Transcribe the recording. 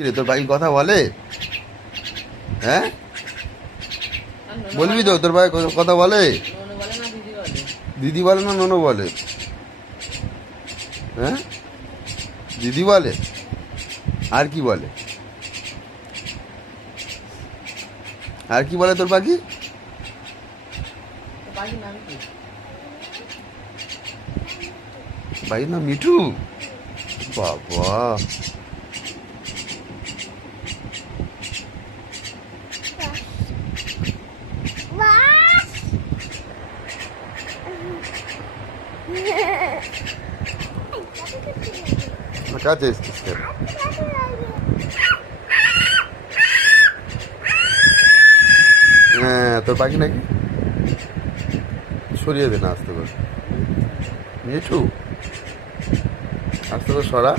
কি রে, তোর পাখি কথা বলে? হ্যাঁ, বলবি তো, তোর পাখি কথা বলে? ননু বলে না দিদি বলে? দিদি বলে না ননু বলে? হ্যাঁ, দিদি বলে। আর কি বলে? আর কি বলে তোর পাখি? তো পাখির নাম কি? পাখির নাম মিঠু। বাবা, আমার কাছে এসছিস কেন? হ্যাঁ, তোর পাখি নাকি? সরিয়ে দে না আস্তে করে। মিঠু, আস্তে করে সরা।